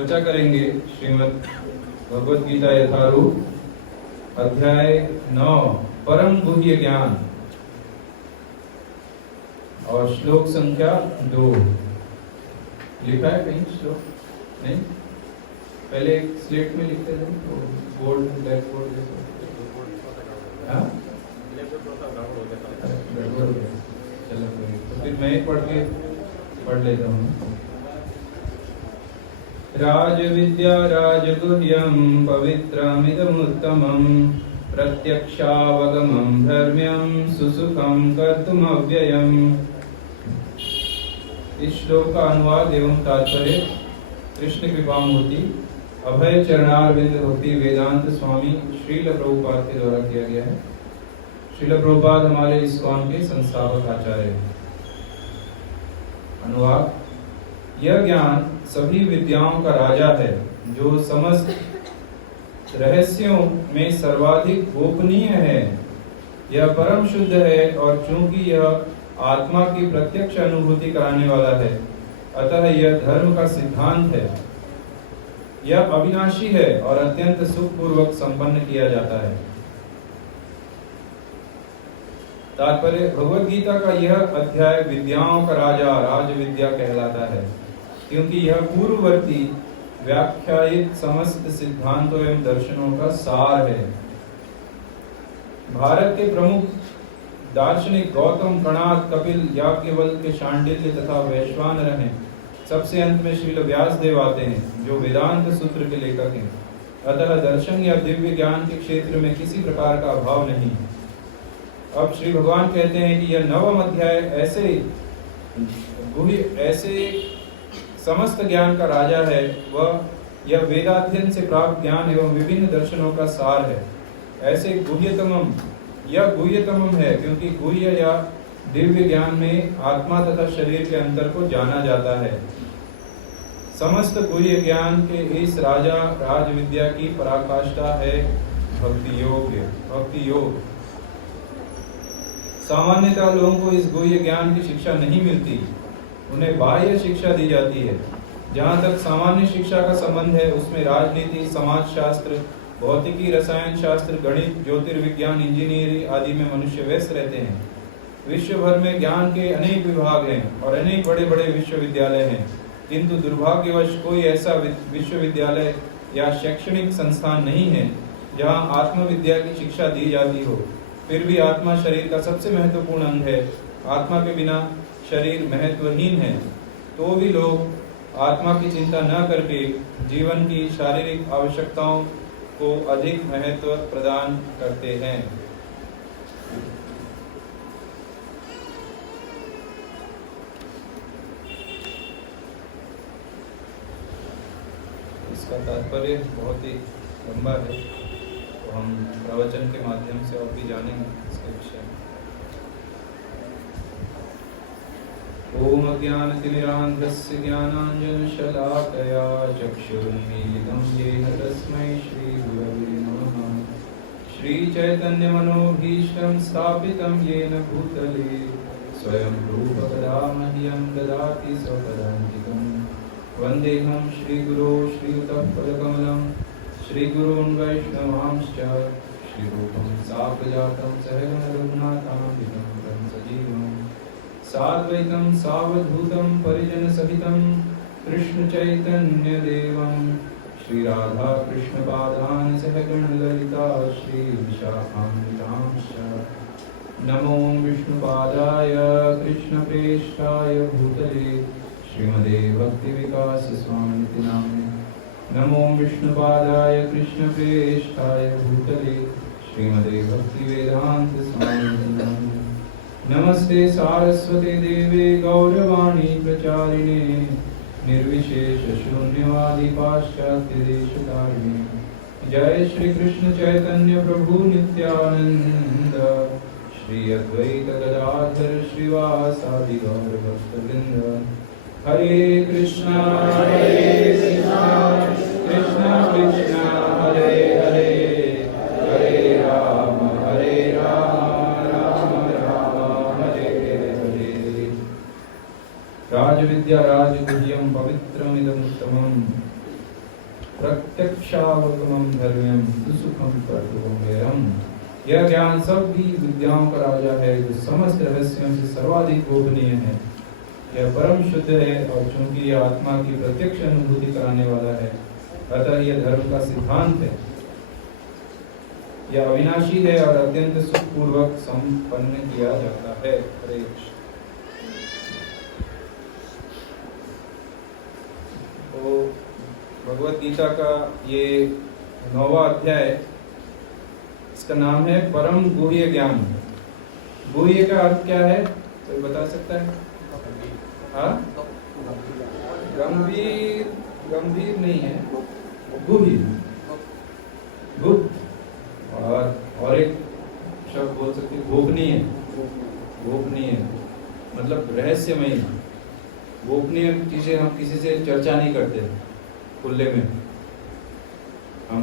चर्चा करेंगे श्रीमद् भगवद गीता यथारूप अध्याय 9 परम गुह्य ज्ञान और श्लोक संख्या 2। लिखा है कहीं श्लोक? नहीं, पहले एक स्लेट में लिखते थे तो बोर्ड ब्लैक बोर्ड चलो तो फिर मैं पढ़ लेता हूँ। राज विद्या राजगुह्यं पवित्रमिदमुत्तमं प्रत्यक्षावगमं धर्म्यं सुसुखं कर्तुमव्ययम्। इस श्लोक का अनुवाद एवं तात्पर्य कृष्ण कृपामूर्ति अभय चरणारविंद भक्ति वेदांत स्वामी श्रील प्रभुपाद के द्वारा किया गया है। श्रील प्रभुपाद हमारे इस्कॉन के संस्थापक आचार्य। अनुवाद: यह ज्ञान सभी विद्याओं का राजा है, जो समस्त रहस्यों में सर्वाधिक गोपनीय है। यह परम शुद्ध है और चूंकि यह आत्मा की प्रत्यक्ष अनुभूति कराने वाला है, अतः यह धर्म का सिद्धांत है। यह अविनाशी है और अत्यंत सुखपूर्वक संपन्न किया जाता है। तात्पर्य: भगवद गीता का यह अध्याय विद्याओं का राजा राज विद्या कहलाता है, क्योंकि यह पूर्ववर्ती व्याख्यायित समस्त सिद्धांतों एवं दर्शनों का सार है। भारत के प्रमुख दार्शनिक गौतम, कणाद, कपिल, याज्ञवल्क्य, शांडिल्य तथा वैश्वानर हैं। सबसे अंत में श्रील व्यासदेव आते हैं, जो वेदांत सूत्र के लेखक हैं। अतः दर्शन या दिव्य ज्ञान के क्षेत्र में किसी प्रकार का अभाव नहीं। अब श्री भगवान कहते हैं कि यह नवम अध्याय ऐसे समस्त ज्ञान का राजा है। वह यह वेदाध्ययन से प्राप्त ज्ञान एवं विभिन्न दर्शनों का सार है। ऐसे यह गुह्यतमम है, क्योंकि गुह्य या दिव्य ज्ञान में आत्मा तथा शरीर के अंतर को जाना जाता है। समस्त गुह्य ज्ञान के इस राजा राज विद्या की पराकाष्ठा है भक्ति योग। सामान्यतः लोगों को इस गुह्य ज्ञान की शिक्षा नहीं मिलती, उन्हें बाह्य शिक्षा दी जाती है। जहाँ तक सामान्य शिक्षा का संबंध है, उसमें राजनीति, समाजशास्त्र, भौतिकी, रसायन शास्त्र, गणित, ज्योतिर्विज्ञान, इंजीनियरिंग आदि में मनुष्य व्यस्त रहते हैं। विश्व भर में ज्ञान के अनेक विभाग हैं और अनेक बड़े बड़े विश्वविद्यालय हैं, किंतु दुर्भाग्यवश कोई ऐसा विश्वविद्यालय या शैक्षणिक संस्थान नहीं है जहाँ आत्मविद्या की शिक्षा दी जाती हो। फिर भी आत्मा शरीर का सबसे महत्वपूर्ण अंग है। आत्मा के बिना शरीर महत्वहीन है। तो भी लोग आत्मा की चिंता न करके जीवन की शारीरिक आवश्यकताओं को अधिक महत्व प्रदान करते हैं। इसका तात्पर्य बहुत ही लंबा है, तो हम प्रवचन के माध्यम से और भी जानेंगे इसके विषय में। ओम अज्ञानतिमिरान्धस्य ज्ञानाञ्जनशलाकया चक्षुरुन्मीलितं येन तस्मै श्रीगुरवे नमः। श्रीचैतन्यमनोभीष्टं स्थापितं येन भूतले स्वयं रूपकदा मह्यं ददाति स्वपदान्तिकं। वन्देऽहं श्रीगुरो श्रीयुतपदकमलं श्रीगुरून् वैष्णवांश्च श्रीरूपं साग्रजातं सहगण रघुनाथान्वितं तं सजीवम् साद्वैतं सावधूतं परिजन सहितं कृष्ण चैतन्य देवं श्री राधा कृष्ण पादान सहगण ललिता श्री विशाखान्वितांश्च। नमो विष्णुपादाय कृष्ण प्रेष्ठाय भूतले श्रीमते भक्ति विकास स्वामिति नामिने। नमो विष्णुपादाय कृष्ण प्रेष्ठाय भूतले श्रीमते भक्ति वेदांत स्वामिति नामिने। नमस्ते सारस्वते देवे गौरवाणी प्रचारिणे निर्विशेष शून्यवादी पाश्चात्य देशतारिणे। जय श्री कृष्ण चैतन्य प्रभु नित्यानंद श्री अद्वैत गदाधर श्रीवासादि गौर भक्तवृंद। हरे कृष्णा कृष्णा कृष्णा हरे हरे, हरे राम राज विद्या राजगुह्यं पवित्रमिदमुत्तमम् प्रत्यक्षावगमं धर्म्यं सुसुखं परतोमेरम्। यह ज्ञान सब भी विद्याओं का राजा है, जो समस्त रहस्यों से सर्वाधिक गोपनीय है। यह परम शुद्ध है और चूंकि यह आत्मा की प्रत्यक्ष अनुभूति कराने वाला है, अतः यह धर्म का सिद्धांत है। यह अविनाशी है और अत्यंत सुखपूर्वक संपन्न किया जाता है। हरे कृष्ण। तो भगवत गीता का ये 9वां अध्याय, इसका नाम है परम गुह्य ज्ञान। गुह्य का अर्थ क्या है, कोई बता सकता है? हाँ, गंभीर, गंभीर नहीं है, गुह्य, गुप्त। और एक शब्द बोल सकते हैं गोपनीय। गोपनीय मतलब रहस्यमय। गोपनीय चीजें हम किसी से चर्चा नहीं करते खुले में। हम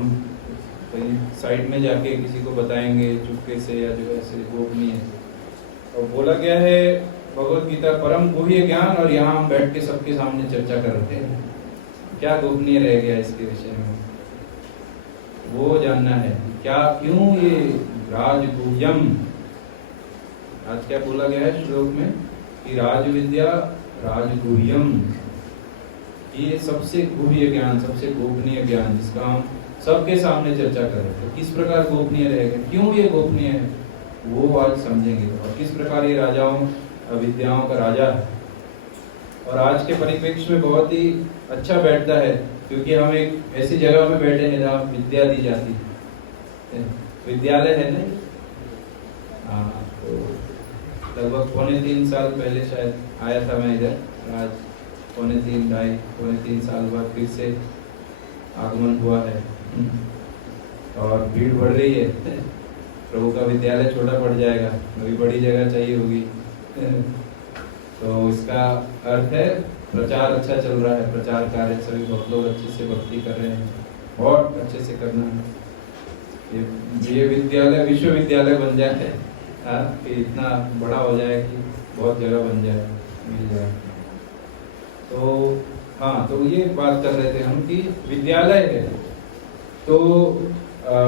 कहीं साइड में जाके किसी को बताएंगे चुपके से या जो ऐसे गोपनीय। और बोला गया है भगवत गीता परम गुह्य ज्ञान, और यहाँ हम बैठ के सबके सामने चर्चा कर रहे हैं। क्या गोपनीय रह गया इसके विषय में, वो जानना है। क्या, क्यों ये राजगुह्यम, आज क्या बोला गया है श्लोक में कि राज विद्या राजगुह्यम, ये सबसे गुह्य ज्ञान, सबसे गोपनीय ज्ञान, जिसका हम सबके सामने चर्चा कर रहे थे। किस प्रकार गोपनीय रहेगा, क्यों ये गोपनीय है, वो आज समझेंगे। और किस प्रकार ये राजाओं विद्याओं का राजा है। और आज के परिप्रेक्ष्य में बहुत ही अच्छा बैठता है, क्योंकि हम एक ऐसी जगह में बैठे हैं जहाँ विद्या दी जाती है। विद्यालय है ना। हाँ, तो लगभग 2.5 साल पहले शायद आया था मैं इधर। आज 2.5 साल बाद फिर से आगमन हुआ है और भीड़ बढ़ रही है। प्रभु का विद्यालय छोटा पड़ जाएगा, अभी बड़ी जगह चाहिए होगी। तो इसका अर्थ है प्रचार अच्छा चल रहा है, प्रचार कार्य सभी भक्त लोग अच्छे से भक्ति कर रहे हैं और अच्छे से करना है। ये विद्यालय विश्वविद्यालय बन जाए, कि इतना बड़ा हो जाए कि बहुत जगह बन जाए, मिल जाए। तो हाँ, तो ये बात कर रहे थे हम कि विद्यालय है। तो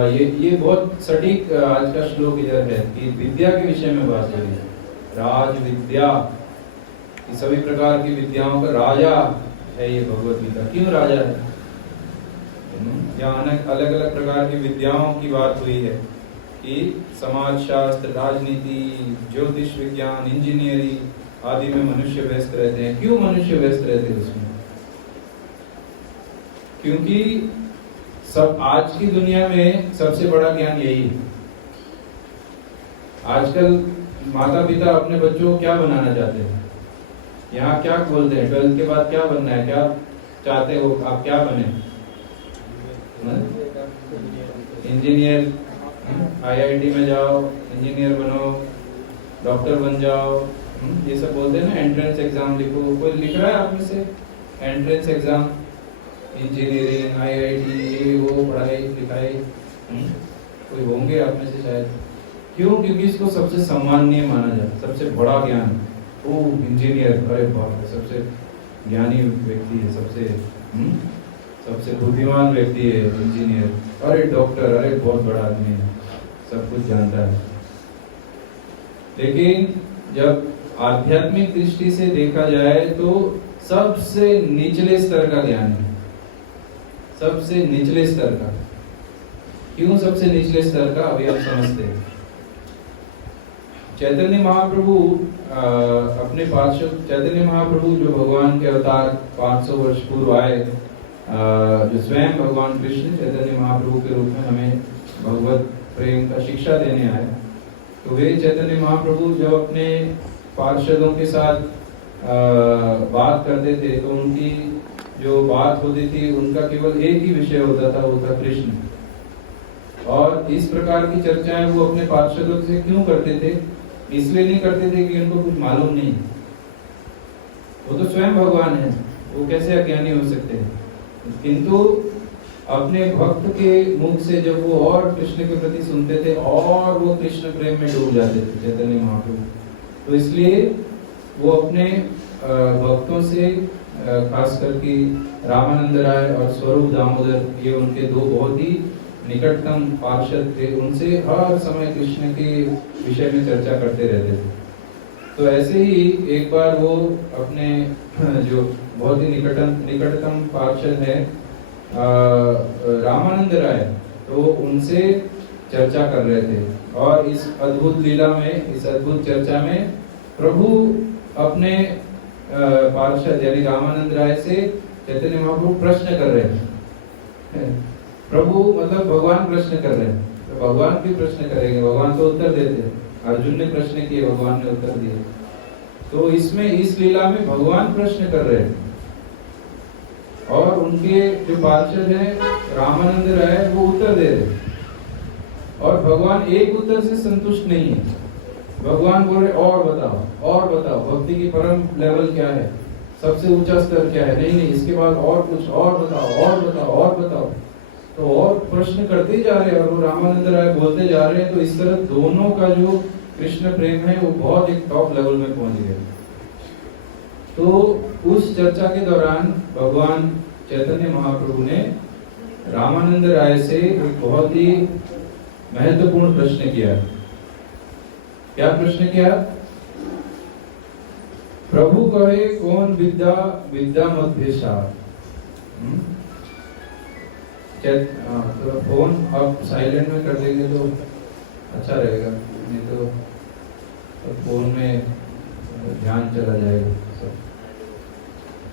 ये बहुत सटीक आज का श्लोक इधर है कि विद्या के विषय में बात हो रही है। राज विद्या, सभी प्रकार की विद्याओं का राजा है ये भगवत गीता। क्यों राजा है? यहाँ अलग अलग प्रकार की विद्याओं की बात हुई है कि समाज शास्त्र, राजनीति, ज्योतिष विज्ञान, इंजीनियरिंग आदि में मनुष्य व्यस्त रहते हैं। क्यों मनुष्य व्यस्त रहते हैं उसमें? क्योंकि सब आज की दुनिया में सबसे बड़ा ज्ञान यही है। आजकल माता पिता अपने बच्चों को क्या बनाना चाहते हैं? यहाँ क्या बोलते हैं, 12th के बाद क्या बनना है, क्या चाहते हो आप, क्या बने? इंजीनियर, IIT में जाओ, इंजीनियर बनो, डॉक्टर बन जाओ, ये सब बोलते हैं ना। एंट्रेंस एग्जाम लिखो, कोई लिख रहा है आप में से? एंट्रेंस एग्जाम, इंजीनियरिंग, IIT, ये वो पढ़ाई लिखाई, कोई होंगे आप में से शायद। क्यों? क्योंकि इसको सबसे सम्माननीय माना जाता, सबसे बड़ा ज्ञान। ओ इंजीनियर, अरे बाप रे, सबसे ज्ञानी व्यक्ति है, सबसे बुद्धिमान व्यक्ति है इंजीनियर। अरे डॉक्टर, अरे बहुत बड़ा आदमी है, सब कुछ जानता है। लेकिन जब आध्यात्मिक दृष्टि से देखा जाए तो सबसे निचले स्तर का ज्ञान है, सबसे निचले स्तर का। क्यों सबसे निचले स्तर का, अभी आप समझते हैं। चैतन्य महाप्रभु अपने पार्षद, चैतन्य महाप्रभु जो भगवान के अवतार 500 वर्ष पूर्व आए, जो स्वयं भगवान कृष्ण चैतन्य महाप्रभु के रूप में हमें भगवत प्रेम का शिक्षा देने आए। तो वे चैतन्य महाप्रभु जब अपने पार्षदों के साथ बात करते थे तो उनकी जो बात होती थी उनका केवल एक ही विषय होता था, वो था कृष्ण। और इस प्रकार की चर्चाएं वो अपने पार्षदों से क्यों करते थे? इसलिए नहीं करते थे कि उनको कुछ मालूम नहीं, वो तो स्वयं भगवान है, वो कैसे अज्ञानी हो सकते हैं। किंतु अपने भक्त के मुख से जब वो और कृष्ण के प्रति सुनते थे और वो कृष्ण प्रेम में डूब जाते थे चैतन्य महाप्रभु। तो इसलिए वो अपने भक्तों से खासकर कि रामानंद राय और स्वरूप दामोदर, ये उनके दो बहुत ही निकटतम पार्षद थे। उनसे हर समय कृष्ण के विषय में चर्चा करते रहते थे। तो ऐसे ही एक बार वो अपने जो बहुत ही निकटतम पार्षद है रामानंद राय, तो उनसे चर्चा कर रहे थे। और इस अद्भुत लीला में, इस अद्भुत चर्चा में प्रभु अपने पार्षद यानी रामानंद राय से चैतन्य महाप्रभु प्रश्न कर रहे हैं। प्रभु मतलब भगवान प्रश्न कर रहे हैं, तो भगवान भी प्रश्न करेंगे, भगवान तो उत्तर देते हैं। अर्जुन ने प्रश्न किए, भगवान ने उत्तर दिए। तो इसमें इस लीला में भगवान प्रश्न कर रहे हैं और उनके जो पार्षद हैं रामानंद राय वो उत्तर दे रहे हैं। और भगवान एक उत्तर से संतुष्ट नहीं है, भगवान बोल रहे और बताओ भक्ति की परम लेवल क्या है, सबसे ऊंचा स्तर क्या है। नहीं, इसके बाद और कुछ और बताओ। तो और प्रश्न करते जा रहे हैं और वो रामानंद राय बोलते जा रहे हैं। तो इस तरह दोनों का जो कृष्ण प्रेम है वो बहुत एक टॉप लेवल में पहुंच गया। तो उस चर्चा के दौरान भगवान चैतन्य महाप्रभु ने रामानंद राय से एक बहुत ही महत्वपूर्ण प्रश्न किया। क्या प्रश्न किया? प्रभु कहे कौन विद्या मत भेषा। तो फोन आप साइलेंट में कर देंगे तो अच्छा रहेगा, नहीं तो फोन में ध्यान चला जाएगा।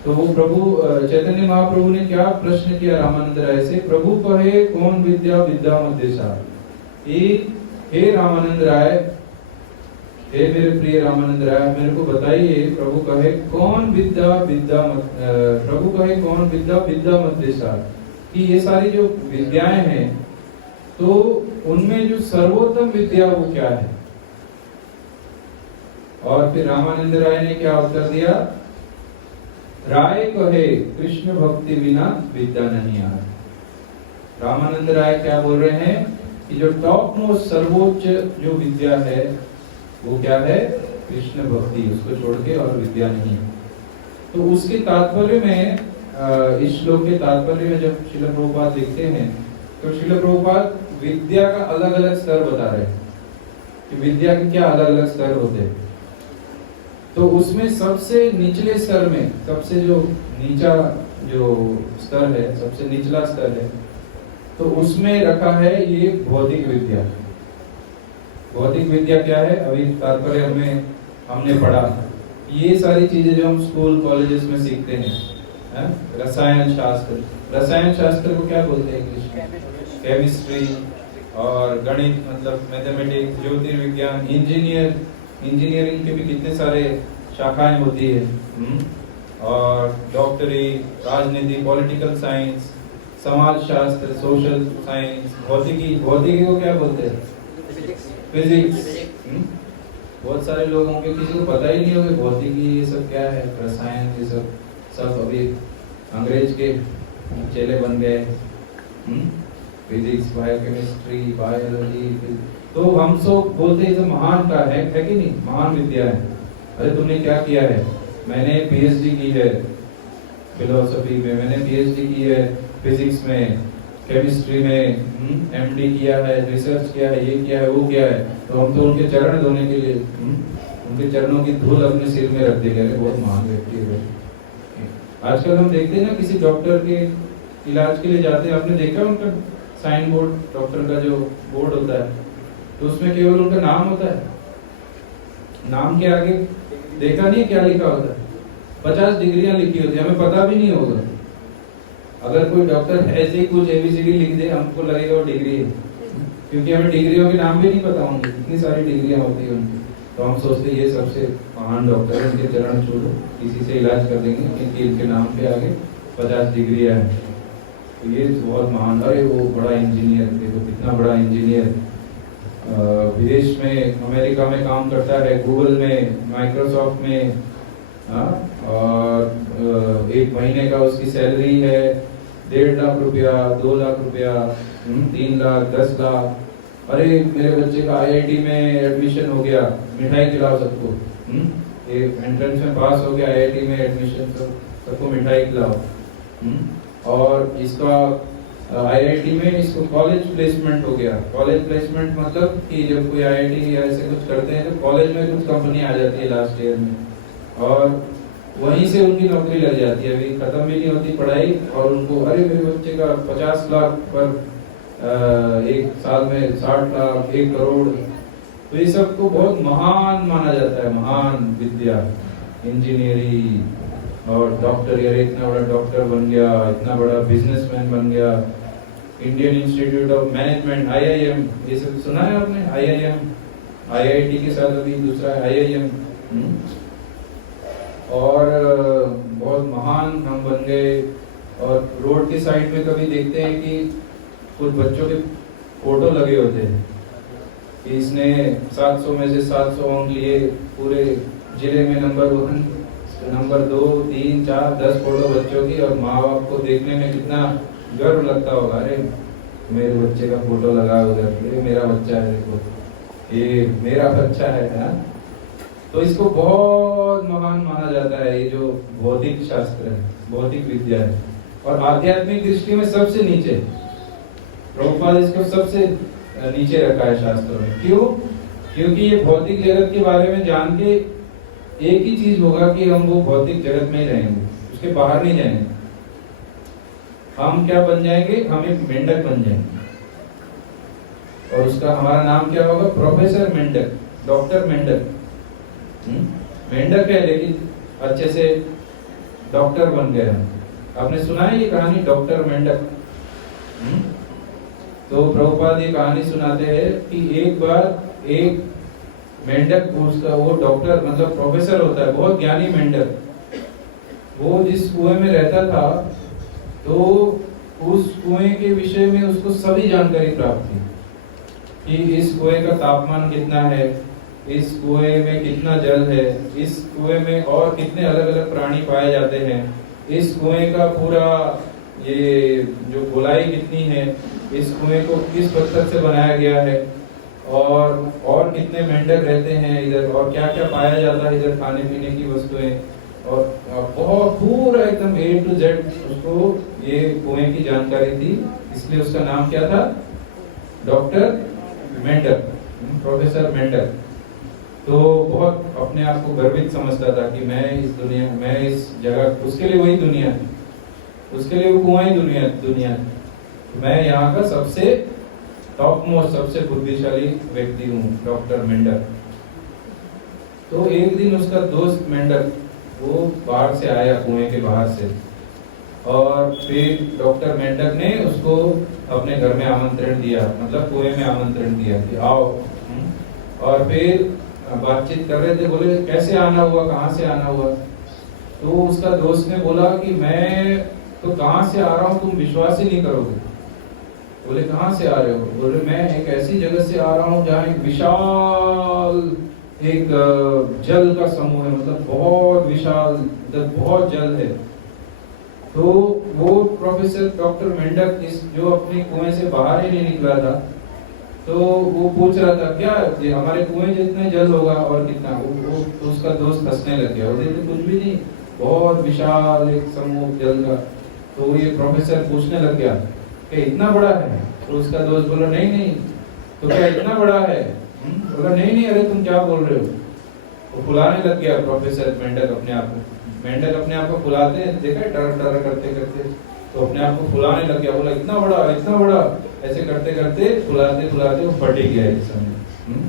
तो वो प्रभु चैतन्य महाप्रभु ने क्या प्रश्न किया रामानंद राय से? प्रभु कहे कौन विद्या मत भेषा। हे रामानंद राय, हे मेरे प्रिय रामानंद राय, मेरे को बताइए प्रभु कहे कौन विद्या मत भेषा, कि ये सारी जो विद्याएं हैं तो उनमें जो सर्वोत्तम विद्या वो क्या है? और फिर रामानंद राय ने क्या उत्तर दिया? राय कहे कृष्ण भक्ति बिना विद्या नहीं आ। रामानंद राय क्या बोल रहे हैं कि जो टॉप मोस्ट सर्वोच्च जो विद्या है वो क्या है? कृष्ण भक्ति, उसको छोड़ के और विद्या नहीं। तो उसके तात्पर्य में, इस श्लोक के तात्पर्य में जब श्रील प्रभुपाद लिखते हैं तो श्रील प्रभुपाद विद्या का अलग अलग स्तर बता रहे हैं कि विद्या के क्या अलग अलग स्तर होते हैं। तो उसमें सबसे निचले स्तर में, सबसे जो नीचा जो स्तर है, सबसे निचला स्तर है, तो उसमें रखा है ये भौतिक विद्या। भौतिक विद्या क्या है? अभी तात्पर्य में हमने पढ़ा, ये सारी चीजें जो हम स्कूल कॉलेजेस में सीखते हैं, रसायन शास्त्र को क्या बोलते हैं इंग्लिश में? केमिस्ट्री, और गणित मतलब मैथमेटिक्स, ज्योतिर्विज्ञान, इंजीनियरिंग के भी कितने सारे शाखाएं होती है, और डॉक्टरी, राजनीति, पॉलिटिकल साइंस, समाज शास्त्र, सोशल साइंस, भौतिकी को क्या बोलते हैं? फिजिक्स। बहुत सारे लोगों के किसी को पता ही नहीं होगा भौतिकी ये सब क्या है, रसायन ये सब अभी अंग्रेज के चेले बन गए। फिजिक्स, बायोकेमिस्ट्री, बायोलॉजी, तो हम सब बोलते हैं महान का है कि नहीं? महान विद्या है। अरे तुमने क्या किया है? मैंने पीएचडी की है फिलोसफी में, मैंने पीएचडी की है फिजिक्स में, केमिस्ट्री में एमडी किया है, रिसर्च किया है, ये किया है, वो किया है। तो हम तो उनके चरण धोने के लिए उनके चरणों की धूल अपने सिर में रख देंगे, बहुत महान व्यक्ति है। आजकल हम देखते हैं ना, किसी डॉक्टर के इलाज के लिए जाते हैं, आपने देखा उनका साइन बोर्ड, डॉक्टर का जो बोर्ड होता है, तो उसमें केवल उनका नाम होता है। नाम के आगे देखा नहीं क्या लिखा होता है? 50 डिग्रियां लिखी होती है, हमें पता भी नहीं होगा। अगर कोई डॉक्टर ऐसे ही कुछ एबीसीडी लिख दे, हमको लगेगा वो डिग्री है, क्योंकि हमें डिग्रियों के नाम भी नहीं पता होंगे, इतनी सारी डिग्रियां होती है उनकी। तो हम सोचते ये सबसे महान डॉक्टर है, इनके चरण छू किसी से इलाज कर देंगे, क्योंकि इनके नाम के आगे 50 डिग्रियां हैं, तो ये बहुत महान। अरे वो बड़ा इंजीनियर, देखो कितना बड़ा इंजीनियर, विदेश में, अमेरिका में काम करता है, गूगल में, माइक्रोसॉफ्ट में, और 1 महीने का उसकी सैलरी है 1.5 लाख रुपया, 2 लाख रुपया, 3 लाख, 10 लाख। अरे मेरे बच्चे का आईआईटी में एडमिशन हो गया, मिठाई खिलाओ सबको, एक एंट्रेंस में पास हो गया, आईआईटी में एडमिशन, सब सबको मिठाई खिलाओ। और इसका आईआईटी में इसको कॉलेज प्लेसमेंट हो गया। कॉलेज प्लेसमेंट मतलब कि जब कोई आईआईटी या ऐसे कुछ करते हैं तो कॉलेज में कुछ कंपनी आ जाती है लास्ट ईयर में, और वहीं से उनकी नौकरी लग जाती है। अभी खत्म भी नहीं होती पढ़ाई और उनको अरे मेरे बच्चे का 50 लाख पर एक साल में 60 लाख 1 करोड़, तो ये सब को बहुत महान माना जाता है, महान विद्या, इंजीनियरिंग और डॉक्टर, यार इतना बड़ा डॉक्टर बन गया, इतना बड़ा बिजनेसमैन बन गया, Indian institute of management IIM, ये सब सुना है आपने? IIM, IIT के साथ अभी दूसरा IIM। और बहुत महान हम बन गए। और रोड के साइड में कभी देखते हैं कि कुछ बच्चों के फोटो लगे होते हैं कि इसने 700 में से 700 अंक लिए, पूरे जिले में नंबर 1, नंबर 2, 3, 4, 10 फोटो बच्चों की, और माँ बाप को देखने में कितना गर्व लगता होगा, अरे मेरे बच्चे का फोटो लगा उधर, ये मेरा बच्चा है, देखो ये मेरा बच्चा है ना। तो इसको बहुत महान माना जाता है, ये जो भौतिक शास्त्र है, भौतिक विद्या है। और आध्यात्मिक दृष्टि में सबसे नीचे प्रभुपाद इसको सबसे नीचे रखा है शास्त्रों में। क्यों? क्योंकि ये भौतिक जगत के बारे में जान के एक ही चीज होगा कि हम वो भौतिक जगत में ही रहेंगे, उसके बाहर नहीं जाएंगे। हम क्या बन जाएंगे? हम एक मेंढक बन जाएंगे, और उसका हमारा नाम क्या होगा? प्रोफेसर मेंढक, डॉक्टर मेंढक। मेंढक है लेकिन अच्छे से डॉक्टर बन गए हम। आपने सुना है ये कहानी डॉक्टर मेंढक? तो प्रभुपाद ये कहानी सुनाते हैं कि एक बार एक मेंढक, उसका वो डॉक्टर मतलब प्रोफेसर होता है, बहुत ज्ञानी मेंढक, वो जिस कुएं में रहता था तो उस कुएं के विषय में उसको सभी जानकारी प्राप्त थी कि इस कुएं का तापमान कितना है, इस कुएं में कितना जल है, इस कुएं में और कितने अलग अलग प्राणी पाए जाते हैं, इस कुएं का पूरा ये जो गोलाई कितनी है, इस कुएं को किस पत्थर से बनाया गया है, और कितने मेंढक रहते हैं इधर, और क्या क्या पाया जाता है इधर, खाने पीने की वस्तुएं, और बहुत पूरा एकदम A to Z उसको ये कुएं की जानकारी थी। इसलिए उसका नाम क्या था? डॉक्टर मेंढक, प्रोफेसर मेंढक। तो बहुत अपने आप को गर्वित समझता था कि मैं इस दुनिया, मैं इस जगह, उसके लिए वही दुनिया, उसके लिए वो कुआं ही दुनिया, मैं यहाँ का सबसे टॉप मोस्ट, सबसे बुद्धिशाली व्यक्ति हूँ, डॉक्टर मेंढक। तो एक दिन उसका दोस्त मेंढक वो बाहर से आया, कुएं के बाहर से, और फिर डॉक्टर मेंढक ने उसको अपने घर में आमंत्रण दिया, मतलब कुएं में आमंत्रण दिया कि आओ। और फिर बातचीत कर रहे थे, बोले कैसे आना हुआ, कहाँ से आना हुआ? तो उसका दोस्त ने बोला कि मैं तो कहाँ से आ रहा हूँ, तुम विश्वास ही नहीं करोगे। बोले कहाँ से आ रहे हो? बोले मैं एक ऐसी जगह से आ रहा हूँ जहाँ एक विशाल एक जल का समूह है, मतलब बहुत विशाल, बहुत जल है। तो वो प्रोफेसर डॉक्टर मेंढक इस जो अपने कुएं से बाहर ही नहीं निकला था, तो वो पूछ रहा था क्या ये हमारे कुएं जितने जल होगा और कितना? वो तो उसका दोस्त हंसने लग गया, बोले तो कुछ भी नहीं, बहुत विशाल एक समूह जल का। तो ये प्रोफेसर पूछने लग गया कि इतना बड़ा है? तो उसका दोस्त बोला नहीं नहीं, तो क्या इतना बड़ा है? बोला नहीं नहीं, अरे तुम क्या बोल रहे हो? वो फुलाने लग गया प्रोफेसर मेंढक अपने आप को। मेंढक अपने आप को फुलाते हैं, देखा है, टर टर करते करते, तो अपने आप को फुलाने लग गया। बोला इतना बड़ा, इतना बड़ा, ऐसे करते करते फुलाते फुलाते वो फट ही गया इस समय।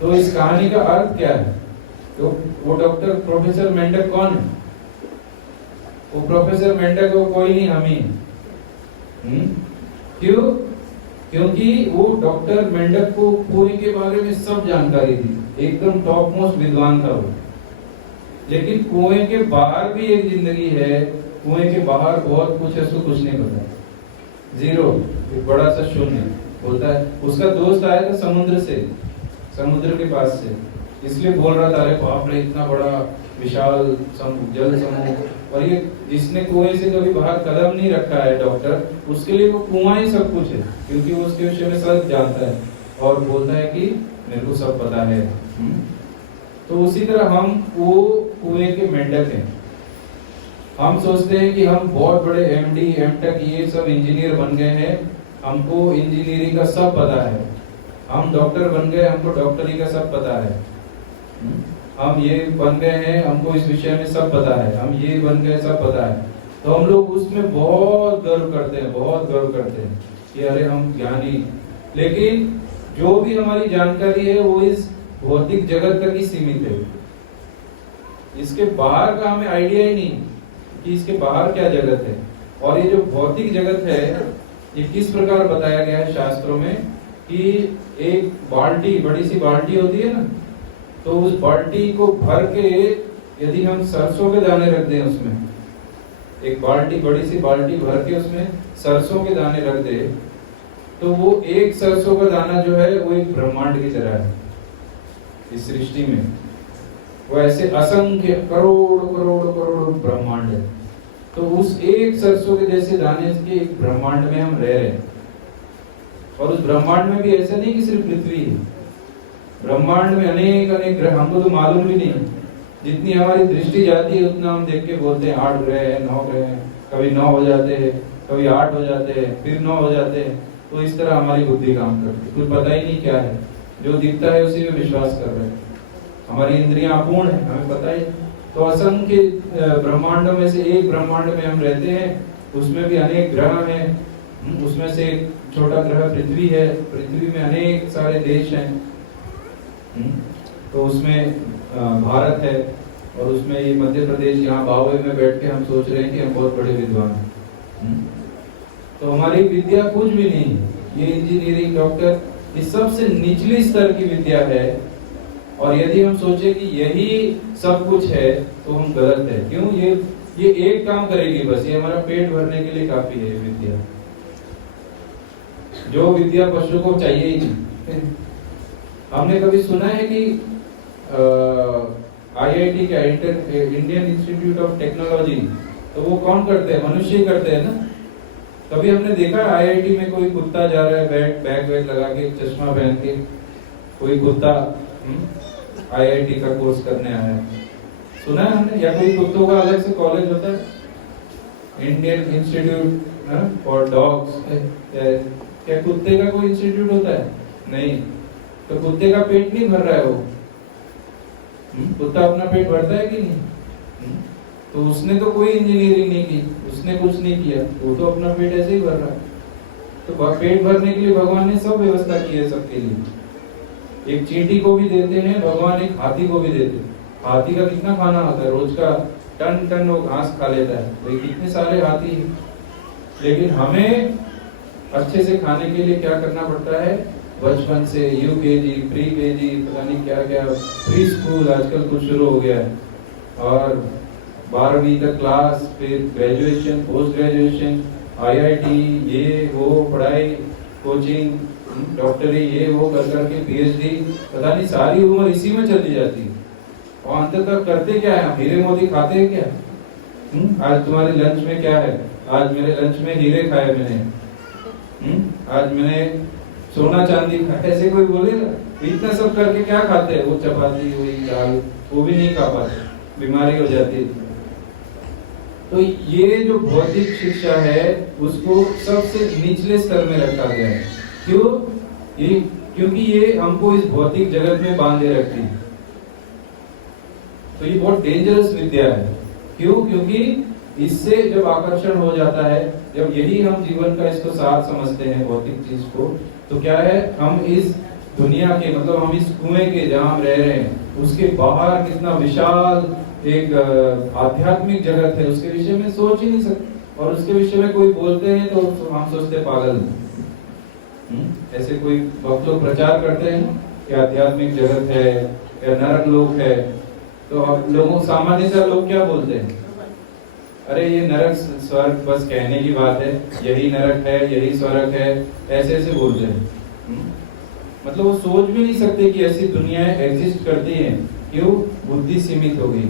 तो इस कहानी का अर्थ क्या है? तो वो डॉक्टर प्रोफेसर मेंढक कौन है? वो प्रोफेसर मेंढक वो कोई नहीं, हम ही। क्यों? क्योंकि वो डॉक्टर मेंढक को कुएं के बारे में सब जानकारी थी, एकदम टॉप मोस्ट विद्वान था वो। लेकिन कुएं के बाहर भी एक जिंदगी है, कुएं के बाहर बहुत कुछ है, उसको कुछ नहीं पता, जीरो, एक बड़ा सा शून्य बोलता है। उसका दोस्त आया था समुद्र से, समुद्र के पास से, इसलिए बोल रहा था अरे बाप रे इतना बड़ा विशाल जल समूह। और ये जिसने कुएं से कभी बाहर कदम नहीं रखा है डॉक्टर, उसके लिए वो कुआं ही सब कुछ है, क्योंकि वो उसके विषय में सब जानता है और बोलता है कि मेरे को सब पता है। तो उसी तरह हम वो कुएं के मेंढक हैं। हम सोचते हैं कि हम बहुत बड़े एमडी एमटेक ये सब इंजीनियर बन गए हैं, हमको इंजीनियरिंग का सब पता है। हम डॉक्टर बन गए, हमको डॉक्टरी का सब पता है। हम ये बन गए हैं, हमको इस विषय में सब पता है। हम ये बन गए, सब पता है। तो हम लोग उसमें बहुत गर्व करते हैं, बहुत गर्व करते हैं कि अरे हम ज्ञानी। लेकिन जो भी हमारी जानकारी है वो इस भौतिक जगत तक ही सीमित है। इसके बाहर का हमें आइडिया ही नहीं कि इसके बाहर क्या जगत है। और ये जो भौतिक जगत है ये किस प्रकार बताया गया है शास्त्रों में कि एक बाल्टी, बड़ी सी बाल्टी होती है ना, तो उस बाल्टी को भर के यदि हम सरसों के दाने रख दें उसमें, एक बाल्टी, बड़ी सी बाल्टी भर के उसमें सरसों के दाने रख दे, तो वो एक सरसों का दाना जो है वो एक ब्रह्मांड की तरह है इस सृष्टि में। वो ऐसे असंख्य करोड़ करोड़ करोड़ ब्रह्मांड है। तो उस एक सरसों के जैसे दाने के एक ब्रह्मांड में हम रह रहे हैं। और उस ब्रह्मांड में भी ऐसा नहीं कि सिर्फ पृथ्वी है, ब्रह्मांड में अनेक अनेक ग्रह, हमको तो मालूम भी नहीं। जितनी हमारी दृष्टि जाती है उतना हम देख के बोलते हैं 8 ग्रह है, 9 ग्रह है, कभी 9 हो जाते हैं, कभी 8 हो जाते हैं, फिर 9 हो जाते हैं। तो इस तरह हमारी बुद्धि काम करती है, कुछ पता ही नहीं क्या है, जो दिखता है उसी में विश्वास कर रहे हैं। हमारी इंद्रियां अपूर्ण है, हमें पता ही। तो असंख्य ब्रह्मांडों में से एक ब्रह्मांड में हम रहते हैं, उसमें भी अनेक ग्रह हैं। उसमें से एक छोटा ग्रह पृथ्वी है, पृथ्वी में अनेक सारे देश हैं। तो उसमें भारत है, और उसमें ये मध्य प्रदेश, यहाँ बावे में बैठ के हम सोच रहे हैं कि हम बहुत बड़े विद्वान हैं। तो हमारी विद्या कुछ भी नहीं, ये इंजीनियरिंग, डॉक्टर, ये सबसे निचली स्तर की विद्या है। और यदि हम सोचे कि यही सब कुछ है तो हम गलत है। क्यों? ये एक काम करेगी बस, ये हमारा पेट भरने के लिए काफी है विद्या। जो विद्या पशु को चाहिए ही नहीं। हमने कभी सुना है कि IIT का, इंडियन इंस्टीट्यूट ऑफ टेक्नोलॉजी, तो वो कौन करते हैं? मनुष्य ही करते हैं ना। कभी हमने देखा IIT में कोई कुत्ता जा रहा है बैग वैग लगा के, चश्मा पहन के, कोई कुत्ता IIT का कोर्स करने आया है? सुना है हमने? या कोई कुत्तों का अलग से कॉलेज होता है, इंडियन इंस्टीट्यूट फॉर डॉग्स? क्या कुत्ते का कोई इंस्टीट्यूट होता है? नहीं। तो कुत्ते का पेट नहीं भर रहा है वो। कुत्ता अपना पेट भरता है कि नहीं? तो उसने तो कोई इंजीनियरिंग नहीं की, उसने कुछ नहीं किया, वो तो अपना पेट ऐसे ही भर रहा है। तो पेट भरने के लिए भगवान ने सब व्यवस्था की है सबके लिए। एक चींटी को भी देते हैं भगवान, एक हाथी को भी देते हैं। हाथी का कितना खाना होता है, रोज का टन टन वो घास खा लेता है, तो कितने सारे हाथी हैं। लेकिन हमें अच्छे से खाने के लिए क्या करना पड़ता है? बचपन से UKG, प्री KG, पता नहीं क्या क्या, प्री स्कूल आजकल कुछ शुरू हो गया है, और 12वीं तक क्लास, फिर ग्रेजुएशन, पोस्ट ग्रेजुएशन, IIT, ये वो पढ़ाई, कोचिंग, डॉक्टरी, ये वो कर करके PhD, पता नहीं सारी उम्र इसी में चली जाती है। और अंततः करते क्या है? हीरे मोती खाते हैं क्या? आज तुम्हारे लंच में क्या है? आज मेरे लंच में हीरे खाए मैंने। आज मैंने सोना चांदी खाया, ऐसे कोई बोलेगा? इतना सब करके क्या खाते हैं? वो चपाती, वही दाल, वो भी नहीं खा पाते, बीमारी हो जाती है। तो ये जो भौतिक शिक्षा है उसको सबसे निचले स्तर में रखा गया है। क्यों? क्योंकि ये हमको इस भौतिक जगत में बांधे रखती है। तो ये बहुत डेंजरस विद्या है। क्यों? क्योंकि इससे जब आकर्षण हो जाता है, जब यही हम जीवन का इसको सार समझते हैं भौतिक चीज को, तो क्या है, हम इस दुनिया के, मतलब हम इस कुएं के जहां हम रह रहे हैं उसके बाहर कितना विशाल एक आध्यात्मिक जगत है, उसके विषय में सोच ही नहीं सकते। और उसके विषय में कोई बोलते हैं तो हम सोचते पागल। ऐसे कोई बहुत लोग प्रचार करते हैं कि आध्यात्मिक जगत है या नरक लोक है, तो लोगों, सामान्यतः लोग क्या बोलते हैं? अरे ये नरक स्वर्ग बस कहने की बात है, यही नरक है, यही स्वर्ग है, ऐसे ऐसे बोलते हैं। मतलब वो सोच भी नहीं सकते कि ऐसी दुनियाएं एग्जिस्ट करती हैं। क्यों? बुद्धि सीमित हो गई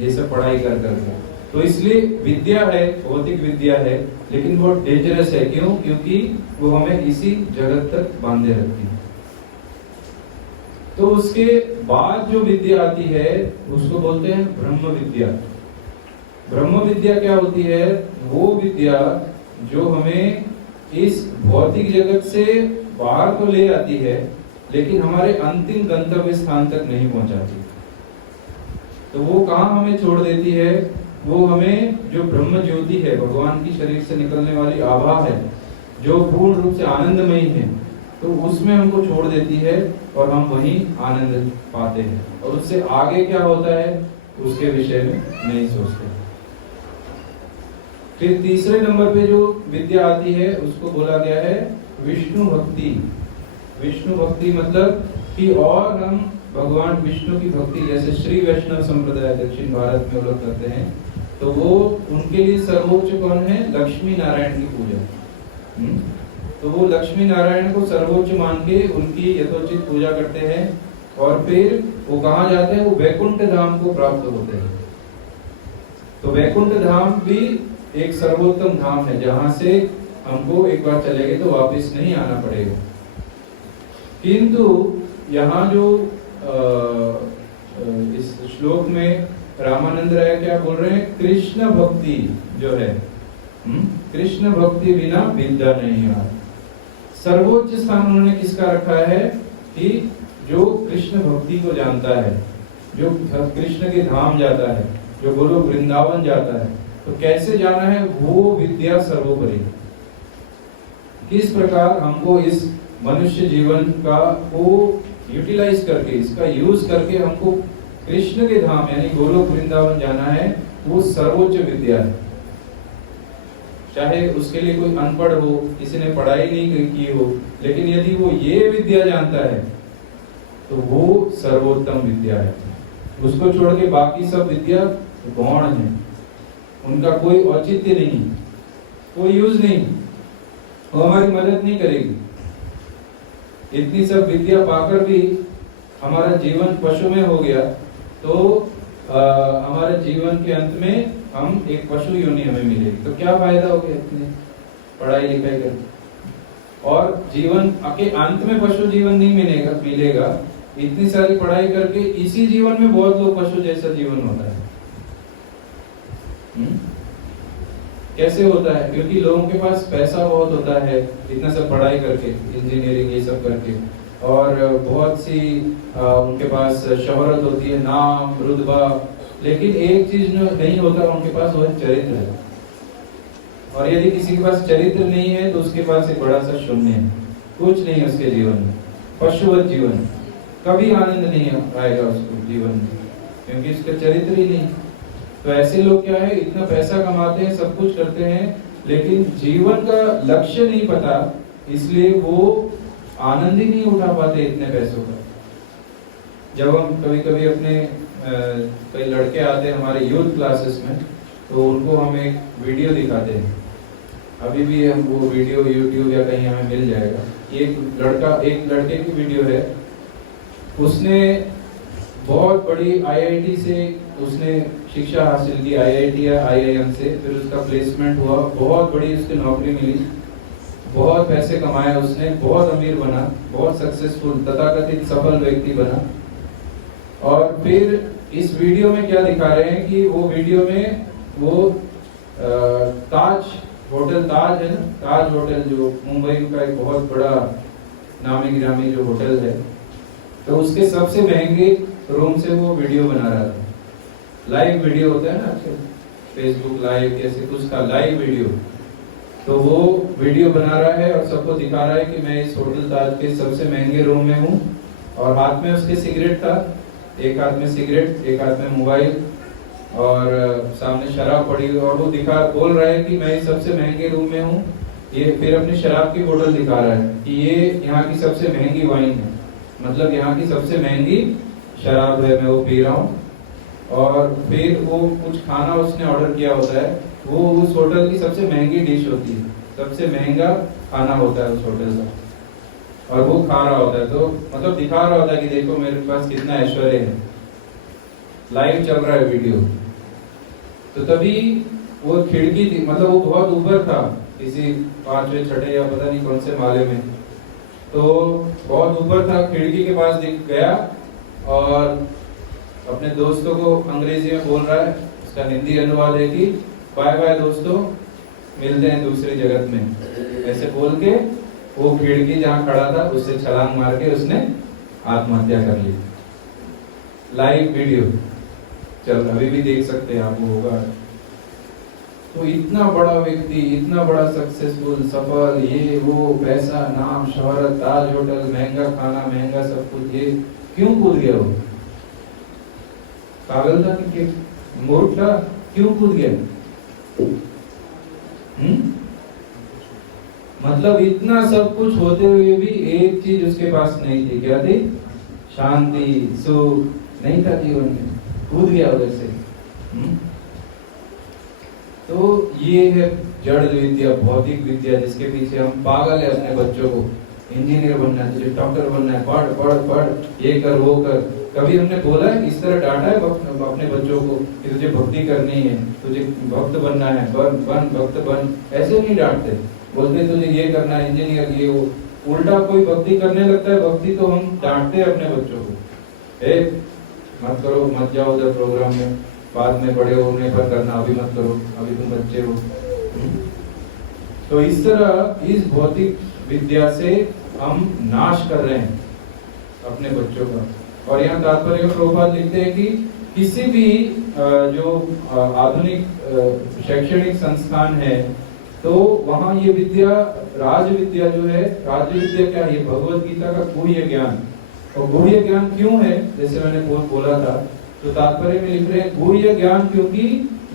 ये सब पढ़ाई कर करके। तो इसलिए विद्या है, भौतिक विद्या है, लेकिन वो डेंजरस है। क्यों? क्योंकि वो हमें इसी जगत तक बांधे रखती है। तो उसके बाद जो विद्या आती है उसको बोलते हैं ब्रह्म विद्या। ब्रह्म विद्या क्या होती है? वो विद्या जो हमें इस भौतिक जगत से बाहर तो ले आती है, लेकिन हमारे अंतिम गंतव्य स्थान तक नहीं पहुंचाती। तो वो कहाँ हमें छोड़ देती है? वो हमें जो ब्रह्म ज्योति है, भगवान की शरीर से निकलने वाली आभा है, जो पूर्ण रूप से आनंदमयी है, तो उसमें हमको छोड़ देती है और हम वहीं आनंद पाते हैं। और उससे आगे क्या होता है उसके विषय में नहीं सोचते। फिर तीसरे नंबर पे जो विद्या आती है उसको बोला गया है विष्णु भक्ति। विष्णु भक्ति मतलब कि और हम भगवान विष्णु की भक्ति, जैसे श्री वैष्णव संप्रदाय दक्षिण भारत में लोग करते हैं, तो वो उनके लिए सर्वोच्च कौन है? लक्ष्मी नारायण की पूजा। तो वो लक्ष्मी नारायण को सर्वोच्च मान के उनकी यथोचित पूजा करते हैं और फिर वो कहाँ जाते हैं? वो वैकुंठ धाम को प्राप्त होते हैं। तो वैकुंठ धाम भी एक सर्वोत्तम धाम है, जहां से हमको एक बार चले गए तो वापस नहीं आना पड़ेगा। किंतु यहाँ जो इस श्लोक में रामानंद राय क्या बोल रहे हैं? कृष्ण भक्ति जो है, कृष्ण भक्ति बिना विद्या नहीं आ। सर्वोच्च स्थान उन्होंने किसका रखा है? कि जो कृष्ण भक्ति को जानता है, जो कृष्ण के धाम जाता है, जो गोलोक वृंदावन जाता है, तो कैसे जाना है? वो विद्या सर्वोपरि। किस प्रकार हमको इस मनुष्य जीवन का को यूटिलाइज करके, इसका यूज करके हमको कृष्ण के धाम यानी गोलोक वृंदावन जाना है, वो सर्वोच्च विद्या है। चाहे उसके लिए कोई अनपढ़ हो, किसी ने पढ़ाई नहीं की हो, लेकिन यदि वो ये विद्या जानता है तो वो सर्वोत्तम विद्या है। उसको छोड़ के बाकी सब विद्या गौण है, उनका कोई औचित्य नहीं, कोई यूज नहीं, वो हमारी मदद नहीं करेगी। इतनी सब विद्या पाकर भी हमारा जीवन पशु में हो गया तो हमारे जीवन के अंत में हम एक पशु योनि हमें मिलेगी। तो क्या फायदा हो गया इतनी पढ़ाई लिखाई कर? और जीवन के अंत में पशु जीवन नहीं मिलेगा। इतनी सारी पढ़ाई करके इसी जीवन में बहुत लोग पशु जैसा जीवन होता है। कैसे होता है? क्योंकि लोगों के पास पैसा बहुत होता है, इतना सब पढ़ाई करके, इंजीनियरिंग ये सब करके, और बहुत सी उनके पास शोहरत होती है, नाम, रुतबा, लेकिन एक चीज जो नहीं होता उनके पास, वो है चरित्र है। और यदि किसी के पास चरित्र नहीं है तो उसके पास एक बड़ा सा शून्य है, कुछ नहीं है उसके जीवन में, पशुवत जीवन, कभी आनंद नहीं आएगा उसको जीवन में, क्योंकि उसका चरित्र ही नहीं। तो ऐसे लोग क्या है, इतना पैसा कमाते हैं, सब कुछ करते हैं, लेकिन जीवन का लक्ष्य नहीं पता, इसलिए वो आनंद ही नहीं उठा पाते इतने पैसों का। जब हम कभी कभी अपने कई लड़के आते हैं हमारे यूथ क्लासेस में, तो उनको हम एक वीडियो दिखाते हैं। अभी भी हम वो वीडियो यूट्यूब या कहीं हमें मिल जाएगा। एक लड़के की वीडियो है, उसने बहुत बड़ी आईआईटी से उसने शिक्षा हासिल की, आईआईटी या आईआईएम से, फिर उसका प्लेसमेंट हुआ, बहुत बड़ी उसकी नौकरी मिली, बहुत पैसे कमाए उसने, बहुत अमीर बना, बहुत सक्सेसफुल तथाकथित सफल व्यक्ति बना। और फिर इस वीडियो में क्या दिखा रहे हैं कि वो वीडियो में वो ताज होटल, ताज है ना, ताज होटल जो मुंबई का एक बहुत बड़ा नामी गिरामी जो होटल है, तो उसके सबसे महंगे रूम से वो वीडियो बना रहा था। लाइव वीडियो होता है ना आजकल, फेसबुक लाइव कैसे कुछ का लाइव वीडियो, तो वो वीडियो बना रहा है और सबको दिखा रहा है कि मैं इस होटल ताज के सबसे महंगे रूम में हूँ, और हाथ में उसके सिगरेट था, एक हाथ में सिगरेट, एक हाथ में मोबाइल, और सामने शराब पड़ी, और वो बोल रहा है कि मैं सबसे महंगे रूम में हूँ। ये फिर अपनी शराब की बोतल दिखा रहा है कि ये यहाँ की सबसे महंगी वाइन है, मतलब यहाँ की सबसे महंगी शराब है, मैं वो पी रहा हूँ। और फिर वो कुछ खाना उसने ऑर्डर किया होता है, वो उस होटल की सबसे महंगी डिश होती है, सबसे महंगा खाना होता है उस होटल का, और वो खा रहा होता है। तो मतलब दिखा रहा होता है कि देखो मेरे पास कितना ऐश्वर्य है, लाइव चल रहा है वीडियो। तो तभी वो खिड़की थी, मतलब वो बहुत ऊपर था, किसी 5वें 6ठे या पता नहीं कौन से माले में, तो बहुत ऊपर था, खिड़की के पास दिख गया और अपने दोस्तों को अंग्रेजी में बोल रहा है, इसका हिंदी अनुवाद है कि बाय बाय दोस्तों, मिलते हैं दूसरी जगत में। ऐसे बोल के वो खिड़की जहाँ खड़ा था उससे छलांग मार के उसने आत्महत्या कर ली। लाइव वीडियो चल, अभी भी देख सकते हैं आप, वो होगा। तो इतना बड़ा व्यक्ति, इतना बड़ा सक्सेसफुल, सफल, ये वो, पैसा, नाम, शोहरत, ताज होटल, महंगा खाना, महंगा सब कुछ, ये क्यों कूद गया? वो पागल था कि मूर्ख था? क्यों कूद गया? मतलब इतना सब कुछ होते हुए भी एक चीज उसके पास नहीं थी। क्या थी? शांति, सुख नहीं था जीवन में, कूद गया उधर से। तो ये है जड़ विद्या, भौतिक विद्या, जिसके पीछे हम पागल है। अपने बच्चों को इंजीनियर बनना है, तुझे डॉक्टर बनना है, पढ़ पढ़ पढ़, ये कर वो कर। कभी हमने बोला है, इस तरह डांटा है अपने बच्चों को कि तुझे भक्ति करनी है, तुझे भक्त बनना है, बन बन भक्त बन? ऐसे नहीं डांटते, बोलते तुझे ये करना है, इंजीनियर, ये वो। उल्टा कोई भक्ति करने लगता है, भक्ति तो हम डांटते हैं अपने बच्चों को, मत करो, मत जाओ उधर प्रोग्राम में, बाद में बड़े होने पर करना, अभी मत करो, अभी तुम बच्चे हो। तो इस तरह इस भौतिक विद्या से हम नाश कर रहे हैं अपने बच्चों का। और यहाँ तात्पर्य प्रभुपाद लिखते हैं कि किसी भी जो आधुनिक शैक्षणिक संस्थान है, तो वहाँ ये विद्या, राज विद्या जो है, राज्य विद्या क्या है? भगवत गीता का गुह्य ज्ञान। और गुह्य ज्ञान क्यों है? जैसे मैंने बोला था, तो तात्पर्य में लिख रहे हैं गुह्य ज्ञान क्योंकि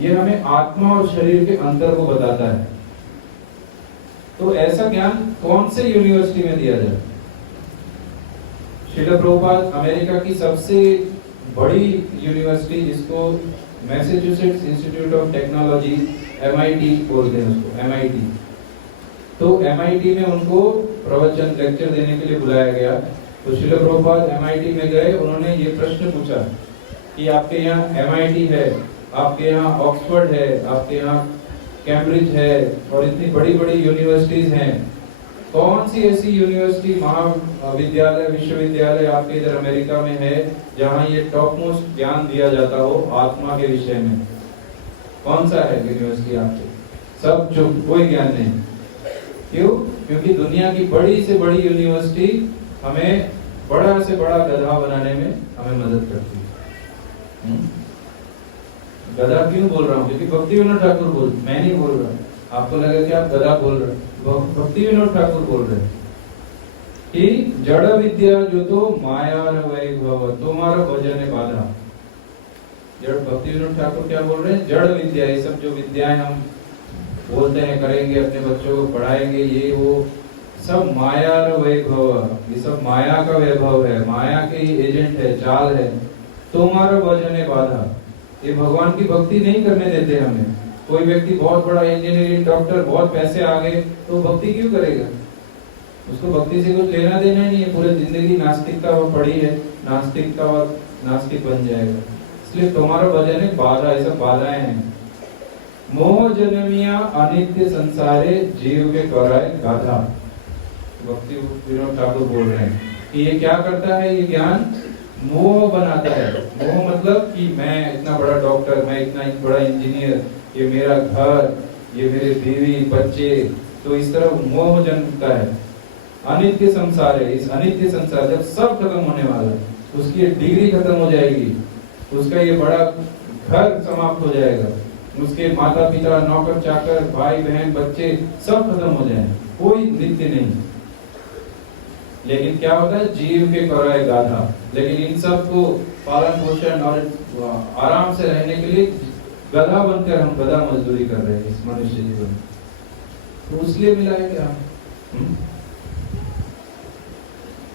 ये हमें आत्मा और शरीर के अंतर को बताता है। तो ऐसा ज्ञान कौन से यूनिवर्सिटी में दिया जाए? श्रील प्रभुपाद अमेरिका की सबसे बड़ी यूनिवर्सिटी, जिसको Massachusetts institute of technology, MIT बोलते हैं उसको, MIT। तो MIT में उनको प्रवचन, लेक्चर देने के लिए बुलाया गया। तो श्रील प्रभुपाद MIT में गए, उन्होंने ये प्रश्न पूछा कि आपके यहाँ MIT है, आपके यहाँ ऑक्सफोर्ड है, आपके यहाँ कैम्ब्रिज है, और इतनी बड़ी बड़ी यूनिवर्सिटीज हैं, कौन सी ऐसी यूनिवर्सिटी, महाविद्यालय, विश्वविद्यालय आपके इधर अमेरिका में है जहाँ ये टॉप मोस्ट ज्ञान दिया जाता हो आत्मा के विषय में? कौन सा है यूनिवर्सिटी आपके? सब चुप, कोई ज्ञान नहीं। क्यों? क्योंकि दुनिया की बड़ी से बड़ी यूनिवर्सिटी हमें बड़ा से बड़ा गधा बनाने में हमें मदद करती है। गधा क्यों बोल रहा हूँ? क्योंकि भक्ति विनोद ठाकुर बोल, मैं नहीं बोल रहा। आपको लगे कि आप गधा बोल रहे, भक्ति विनोद ठाकुर बोल रहे कि जड़ विद्या जो तो माया वैभव तुम्हारा भजन बाधा। जड़, भक्ति विनोद ठाकुर क्या बोल रहे हैं? जड़ विद्या, ये सब जो विद्याएं हम बोलते हैं करेंगे, अपने बच्चों को पढ़ाएंगे, ये वो सब माया वैभव, ये सब माया का वैभव है, माया के एजेंट है, चाल है। तुम्हारा भजन बाधा, ये भगवान की भक्ति नहीं करने देते हमें। कोई व्यक्ति बहुत बड़ा इंजीनियरिंग, डॉक्टर, बहुत पैसे आ गए, तो भक्ति क्यों करेगा? उसको भक्ति से कुछ लेना देना नहीं है। पूरी जिंदगी नास्तिकता वो पड़ी है, नास्तिकता और नास्तिक बन जाएगा। इसलिए तुम्हारा भजन है बाधा, ये सब बाधाएं हैं। मोह जन्मिया अनित्य संसारे जीव के कराए गाधा। भक्ति विनोद ठाकुर बोल रहे हैं कि ये क्या करता है? ये ज्ञान मोह बनाता है। मोह मतलब कि मैं इतना बड़ा डॉक्टर, मैं इतना बड़ा इंजीनियर, ये मेरा घर, ये मेरे बीवी बच्चे, तो इस तरह मोह जन्मता है। अनित्य संसार है, इस अनित्य संसार जब सब खत्म होने वाला, उसकी डिग्री खत्म हो जाएगी, उसका ये बड़ा घर समाप्त हो जाएगा, उसके माता पिता, नौकर चाकर, भाई बहन, बच्चे सब खत्म हो जाएंगे, कोई नित्य नहीं। लेकिन क्या होता है? जीव के कराए गाधा। लेकिन इन सब को पालन पोषण और आराम से रहने के लिए गधा बनकर हम गधा मजदूरी कर रहे हैं इस मनुष्य जीवन में। तो उसलिए मिला है क्या?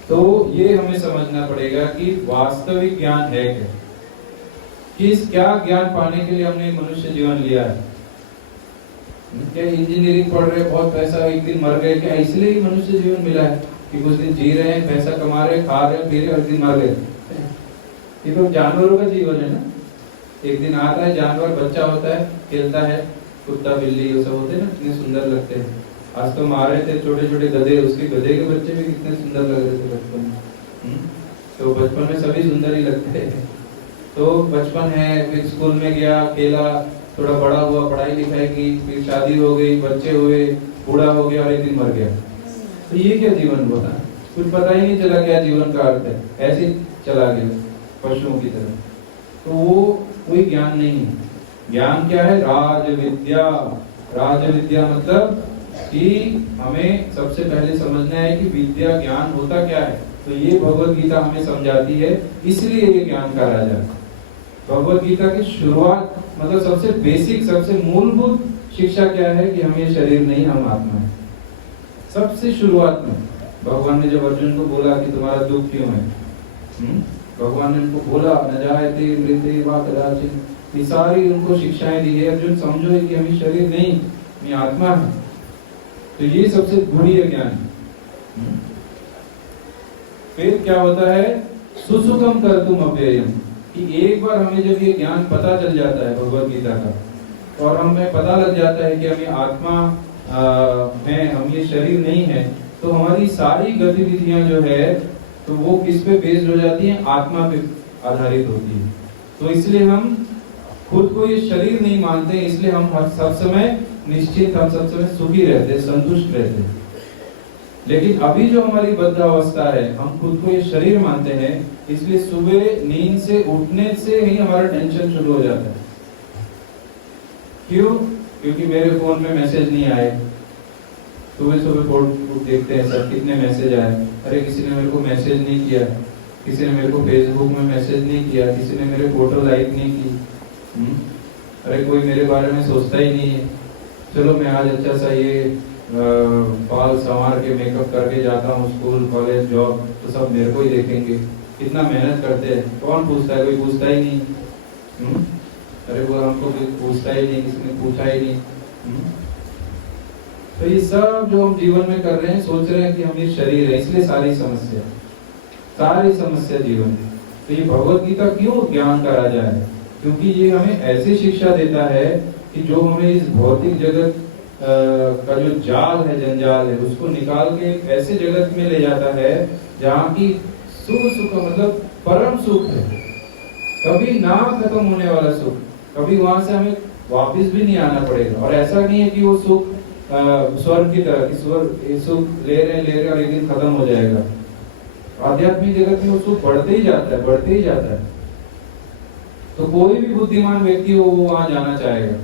तो ये हमें समझना पड़ेगा कि वास्तविक ज्ञान है क्या, क्या ज्ञान पाने के लिए हमने मनुष्य जीवन लिया है। क्या इंजीनियरिंग पढ़ रहे, बहुत पैसा, एक दिन मर गए, क्या इसलिए ही मनुष्य जीवन मिला है कि कुछ दिन जी रहे हैं, पैसा कमा रहे, खा रहे, पी रहे, और एक दिन मर गए? ये तो जानवरों का जीवन है ना। एक दिन आता है जानवर, बच्चा होता है, खेलता है, कुत्ता बिल्ली ये सब होते हैं ना, कितने सुंदर लगते हैं। आज तो मारे थे छोटे छोटे गधे, उसके गधे के बच्चे भी कितने सुंदर लग रहे थे बचपन में। तो बचपन में सभी सुंदर ही लगते हैं। तो बचपन है, फिर स्कूल में गया, खेला, थोड़ा बड़ा हुआ, पढ़ाई लिखाई की, फिर शादी हो गई, बच्चे हुए, बूढ़ा हो गया और एक दिन मर गया। तो ये क्या जीवन हुआ? कुछ पता ही नहीं चला क्या जीवन का अर्थ है, ऐसे चला गया पशुओं की तरह। तो वो कोई ज्ञान नहीं है। ज्ञान क्या है? राज विद्या। राज विद्या मतलब कि हमें सबसे पहले समझना है कि विद्या ज्ञान होता क्या है। तो ये भगवत गीता हमें समझाती है, इसलिए ये ज्ञान का राजा है। भगवत गीता की शुरुआत मतलब सबसे बेसिक, सबसे मूलभूत शिक्षा क्या है कि हम ये शरीर नहीं, हम आत्मा है। सबसे शुरुआत में भगवान ने जब अर्जुन को बोला कि तुम्हारा दुख क्यों है, भगवान ने उनको बोला न जायते मृते वा कदाचिन, ये सारी उनको शिक्षाएं दी है। अर्जुन समझो कि हम शरीर नहीं, ये आत्मा है। तो ये सबसे बुरी ज्ञान। फिर क्या होता है? सुसुखम कर्तुम अव्ययम, कि एक बार हमें जब ये ज्ञान पता चल जाता है भगवत गीता का, और हमें पता लग जाता है कि हमें आत्मा है, हम ये शरीर नहीं है, तो हमारी सारी गतिविधियां जो है तो वो किस पे बेस्ड हो जाती हैं? आत्मा पे आधारित होती है। तो इसलिए हम खुद को ये शरीर नहीं मानते, इसलिए हम सब समय निश्चित, हम सब समय सुखी रहते, संतुष्ट रहते। लेकिन अभी जो हमारी बद्धावस्था है, हम खुद को ये शरीर मानते हैं, इसलिए सुबह नींद से उठने से ही हमारा टेंशन शुरू हो जाता है। क्यों? क्योंकि मेरे फोन में मैसेज नहीं आए। सुबह सुबह देखते हैं सब कितने मैसेज आए, अरे किसी ने मेरे को मैसेज नहीं किया, किसी ने मेरे को फेसबुक में मैसेज नहीं किया, किसी ने मेरे फोटो लाइक नहीं की, अरे कोई मेरे बारे में सोचता ही नहीं है। चलो मैं आज अच्छा सा ये बाल संवार के मेकअप करके जाता हूँ स्कूल, कॉलेज, जॉब, तो सब मेरे को ही देखेंगे। कितना मेहनत करते हैं, कौन पूछता है? कोई पूछता ही नहीं। अरे वो हमको पूछता ही नहीं, किसी ने पूछा ही नहीं। तो ये सब जो हम जीवन में कर रहे हैं, सोच रहे हैं कि हम ये शरीर है, इसलिए सारी समस्या जीवन में। तो ये भगवत गीता क्यों ज्ञान का राजा है? क्योंकि ये हमें ऐसी शिक्षा देता है कि जो हमें इस भौतिक जगत का जो जाल है, जंजाल है, उसको निकाल के ऐसे जगत में ले जाता है जहाँ की सुख मतलब परम सुख है, कभी ना खत्म होने वाला सुख। कभी वहां से हमें वापस भी नहीं आना पड़ेगा। और ऐसा नहीं है कि वो सुख स्वर्ग की तरह, कि स्वर्ग सुख ले रहे और एक दिन खत्म हो जाएगा। आध्यात्मिक जगत में वो सुख बढ़ते ही जाता है। तो कोई भी बुद्धिमान व्यक्ति हो वो वहां जाना चाहेगा।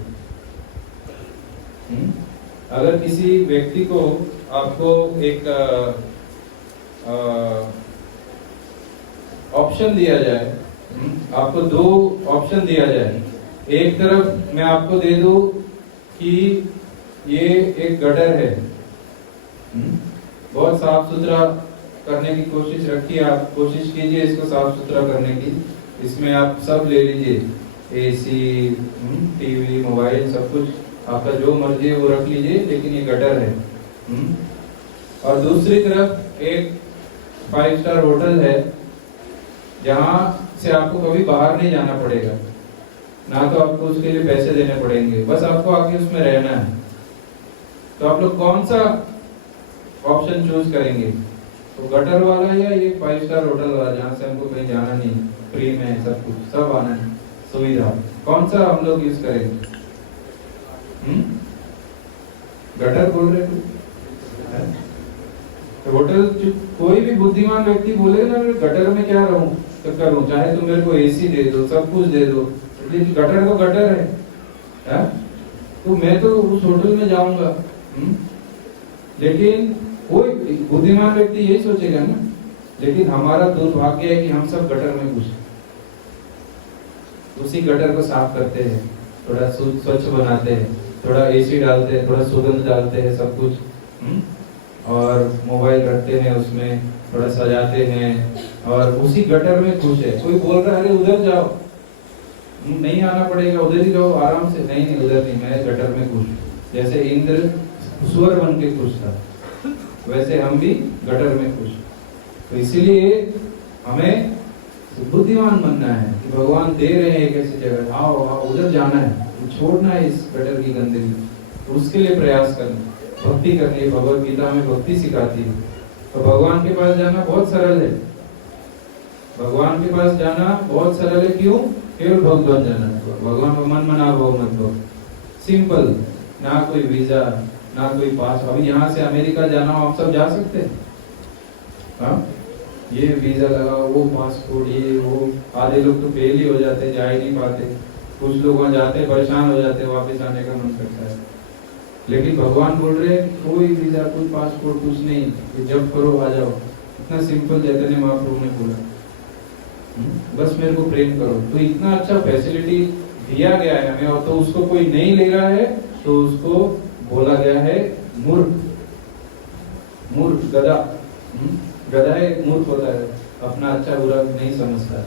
अगर किसी व्यक्ति को आपको एक ऑप्शन दिया जाए, आपको दो ऑप्शन दिया जाए, एक तरफ मैं आपको दे दूं कि ये एक गटर है, बहुत साफ सुथरा करने की कोशिश रखिए, आप कोशिश कीजिए इसको साफ सुथरा करने की, इसमें आप सब ले लीजिए, एसी, टीवी, मोबाइल, सब कुछ आपका जो मर्जी है वो रख लीजिए, लेकिन ये गटर है। और दूसरी तरफ एक 5 स्टार होटल है जहां से आपको कभी बाहर नहीं जाना पड़ेगा, ना तो आपको उसके लिए पैसे देने पड़ेंगे, बस आपको आके उसमें रहना है। तो आप लोग कौन सा ऑप्शन चूज करेंगे? तो गटर वाला या ये 5 स्टार होटल वाला जहाँ से हमको कहीं जाना नहीं, फ्री में है सब कुछ, सब आना है, सुविधा, कौन सा हम लोग यूज करेंगे? गटर बोल रहे थे। तो होटल, कोई भी बुद्धिमान व्यक्ति बोलेगा ना, गटर में क्या रहूं तो करूं, चाहे तुम मेरे को एसी दे दो, सब कुछ दे दो, लेकिन गटर तो गटर है, तो मैं तो उस होटल में जाऊंगा। लेकिन कोई बुद्धिमान व्यक्ति यही सोचेगा ना। लेकिन हमारा दुर्भाग्य है कि हम सब गटर में घुसे, उसी गटर को साफ करते हैं, थोड़ा स्वच्छ बनाते हैं, थोड़ा एसी डालते हैं, थोड़ा सुगंध डालते हैं, सब कुछ, और मोबाइल रखते हैं उसमें, थोड़ा सजाते हैं, और उसी गटर में खुश है। कोई बोल रहा है अरे उधर जाओ, नहीं आना पड़ेगा, उधर ही जाओ आराम से, नहीं उधर नहीं, मैं गटर में खुश। जैसे इंद्र सुअर बन के खुश था, वैसे हम भी गटर में खुश। तो इसीलिए हमें बुद्धिमान बनना है कि भगवान दे रहे हैं एक ऐसी जगह, आओ आओ उधर जाना है, छोड़ना है इस गटर की गंदगी, तो उसके लिए प्रयास करना, भक्ति करनी है। भगवत गीता हमें भक्ति सिखाती है। तो भगवान के पास जाना बहुत सरल है, भगवान के पास जाना बहुत सरल है। क्यों? केवल भक्त बन जाना, भगवान को मन मना भाव मत दो, सिंपल, ना कोई वीजा ना कोई पास। अभी यहाँ से अमेरिका जाना हो आप सब जा सकते हैं, हाँ? ये वीजा लगाओ, वो पासपोर्ट, ये वो, आधे लोग तो फेल ही हो जाते, जा ही नहीं पाते, कुछ लोग वहाँ जाते परेशान हो जाते, वापस आने का मन करता है। लेकिन भगवान बोल रहे हैं कोई वीजा कोई पासपोर्ट कुछ नहीं, ये जब करो आ जाओ, इतना सिंपल चैतन्य महाप्रभु ने बोला, बस मेरे को प्रेम करो। तो इतना अच्छा फैसिलिटी दिया गया है हमें, और तो उसको कोई नहीं ले रहा है तो उसको बोला गया है मूर्ख, मूर्ख, गधा। गधा एक मूर्ख होता है, अपना अच्छा बुरा नहीं समझता।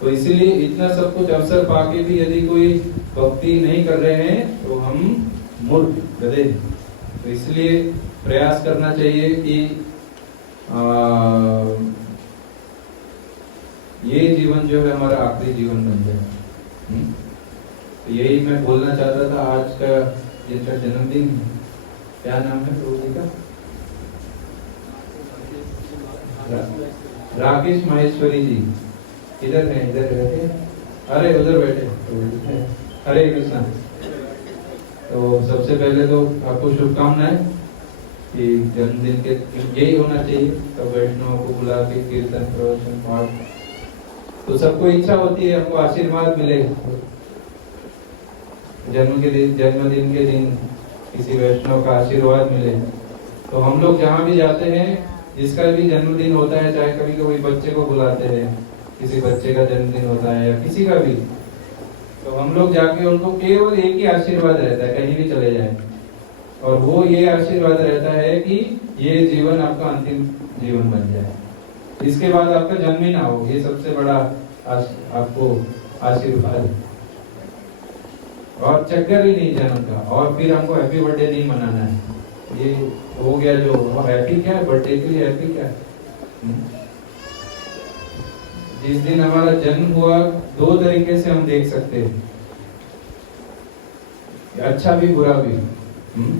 तो इसीलिए इतना सब कुछ अवसर पाके भी यदि कोई भक्ति नहीं कर रहे हैं तो हम मूर्ख, गधे। तो इसलिए प्रयास करना चाहिए कि ये जीवन जो है हमारा आखिरी जीवन बन जाए। तो यही मैं बोलना चाहता था। आज का जिनका जन्मदिन, क्या नाम है प्रभु जी का? राकेश माहेश्वरी जी। इधर है, इधर बैठे, अरे उधर बैठे। हरे कृष्णा। तो सबसे पहले तो आपको शुभकामनाएं कि जन्मदिन के यही होना चाहिए, तो वैष्णव को बुला के कीर्तन प्रवचन पाठ, तो सबको इच्छा होती है हमको आशीर्वाद मिले। जन्मदिन के दिन किसी वैष्णव का आशीर्वाद मिले। तो हम लोग जहाँ भी जाते हैं, जिसका भी जन्मदिन होता है, चाहे कभी कोई बच्चे को बुलाते हैं, किसी बच्चे का जन्मदिन होता है या किसी का भी, तो हम लोग जाके उनको केवल एक ही आशीर्वाद रहता है, कहीं भी चले जाएं, और वो ये आशीर्वाद रहता है कि ये जीवन आपका अंतिम जीवन बन जाए, इसके बाद आपका जन्म ही ना हो। ये सबसे बड़ा आपको आशीर्वाद, और चक्कर ही नहीं जन्म का, और फिर हमको हैप्पी बर्थडे नहीं मनाना है। ये हो गया जो हैप्पी, क्या है बर्थडे के लिए हैप्पी क्या है? जिस दिन हमारा जन्म हुआ, दो तरीके से हम देख सकते हैं, अच्छा भी बुरा भी।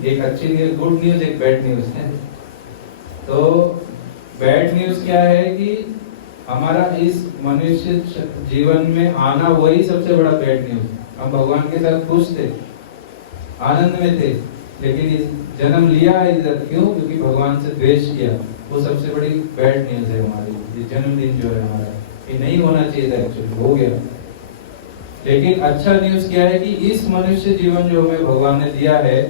एक अच्छी न्यूज, गुड न्यूज, एक बैड न्यूज है। तो बैड न्यूज क्या है कि हमारा इस मनुष्य जीवन में आना वही सबसे बड़ा बैड न्यूज। हम भगवान के साथ खुश थे, आनंद में थे, लेकिन इस जन्म लिया है इधर, क्यों? क्योंकि भगवान से द्वेष किया। वो सबसे बड़ी बैड न्यूज है हमारे लिए। ये जन्मदिन जो है हमारा, ये नहीं होना चाहिए था, एक्चुअली हो गया। लेकिन अच्छा न्यूज क्या है कि इस मनुष्य जीवन जो हमें भगवान ने दिया है,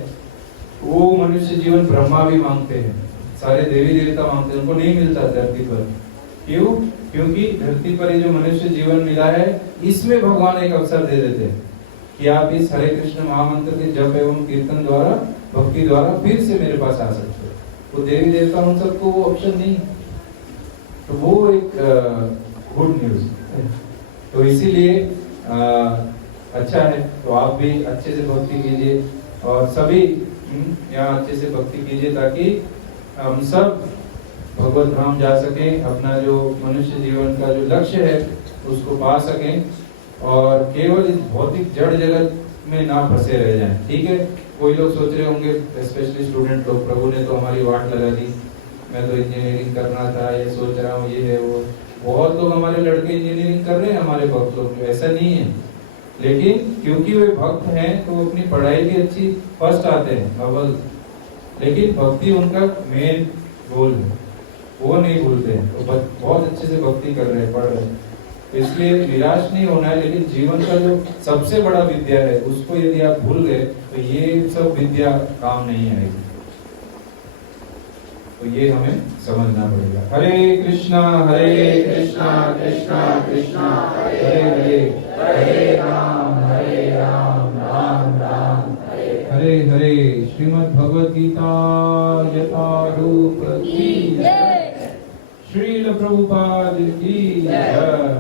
वो मनुष्य जीवन ब्रह्मा भी मांगते हैं, सारे देवी देवता मांगते हैं, उनको नहीं मिलता धरती पर। क्यों? क्योंकि धरती पर ये जो मनुष्य जीवन मिला है, इसमें भगवान एक अवसर दे देते हैं कि आप इस हरे कृष्ण महामंत्र के जप एवं कीर्तन द्वारा, भक्ति द्वारा फिर से मेरे पास आ सकते हो। वो देवी देवता उन सबको वो ऑप्शन नहीं, तो वो एक गुड न्यूज। तो इसीलिए अच्छा है, तो आप भी अच्छे से भक्ति कीजिए, और सभी यहाँ अच्छे से भक्ति कीजिए, ताकि हम सब भगवत धाम जा सकें, अपना जो मनुष्य जीवन का जो लक्ष्य है उसको पा सकें, और केवल इस भौतिक जड़ जगत में ना फंसे रह जाएं। ठीक है, कोई लोग सोच रहे होंगे, स्पेशली स्टूडेंट लोग, प्रभु ने तो हमारी वाट लगा दी, मैं तो इंजीनियरिंग करना था, ये सोच रहा हूँ, ये है वो। बहुत लोग हमारे लड़के इंजीनियरिंग कर रहे हैं, हमारे भक्त लोग, ऐसा नहीं है। लेकिन क्योंकि वे भक्त हैं तो वो अपनी पढ़ाई भी अच्छी फर्स्ट आते हैं, अव्वल, लेकिन भक्ति उनका मेन गोल है, वो नहीं भूलते हैं। तो बहुत अच्छे से भक्ति कर रहे हैं, पढ़ रहे हैं। तो इसलिए निराश नहीं होना है, लेकिन जीवन का जो सबसे बड़ा विद्या है उसको यदि आप भूल गए तो ये सब विद्या काम नहीं आएगी। तो ये हमें समझना पड़ेगा। हरे कृष्णा कृष्णा कृष्णा हरे हरे, हरे राम राम राम हरे हरे। श्रीमद् भगवद गीता यथारूप की जय, श्रील प्रभुपाद की जय।